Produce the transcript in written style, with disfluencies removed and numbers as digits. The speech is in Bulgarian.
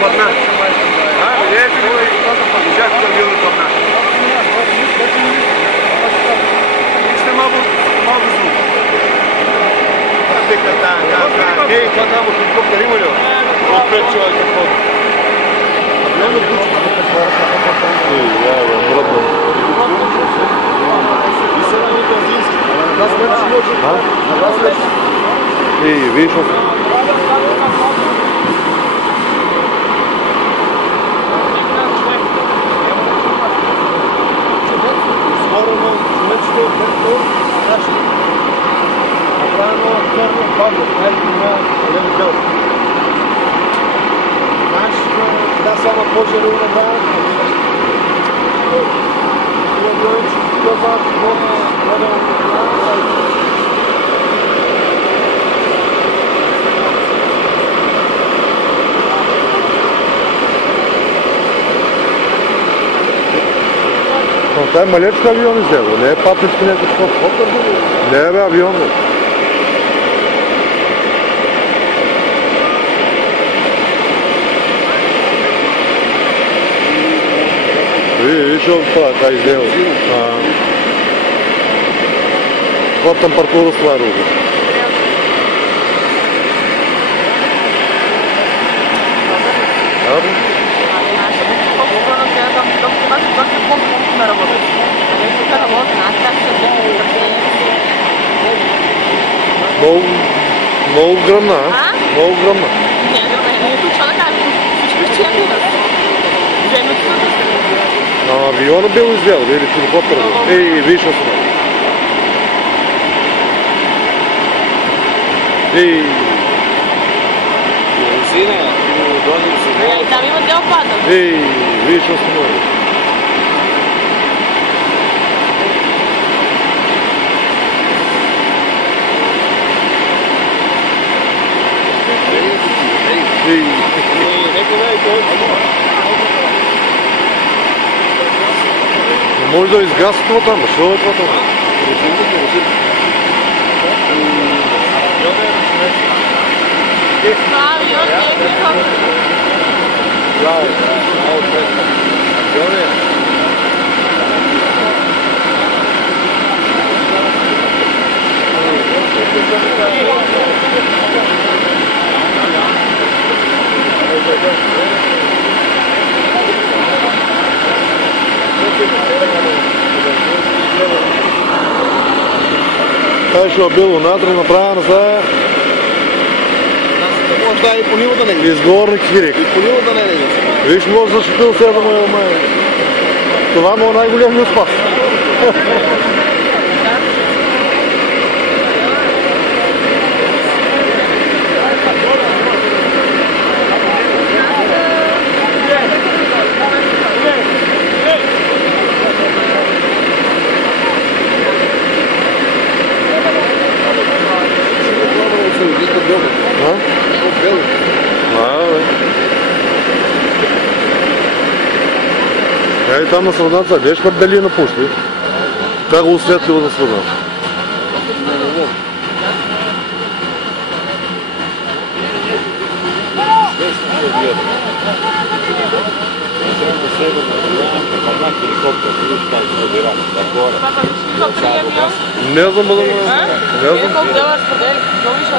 под нас. Видите ли, лежат авиони под нас. Вижте малко звук. Вика, да. Ей, това там от хеликоптер има ли? Отпред човек е под. Авионът бучи. Ей, видиш ли? Скоро човечето нашето. Направено черно бабо, най-голяма големи бел. Знаеш, да, само по-жело направено. Но това е малечко авион издело, не е папичко някакъв. Не е бе авион. Виж това е издело. Това температура стварува. Много гръмна, а? Много гръмна. Не, не е точно така. Всичко ще е авиона бил издело, или хеликоптер. Ей, виж на това. Ей. Там има дел пада. Ей, виж на това. Може да изгасва това там, що е това там? Това ще е било надре направено за... Може да и по нивото не изговорник хирик. И по нивото не лезе. Виж, може да защитил сега да му е май. Това му е най-големият спас. Ей, там на средата, гледаш как дали напушли. Как го усетило на средата. Не знам, бъдам... Не знам. Колко дела сподели? Много ли ще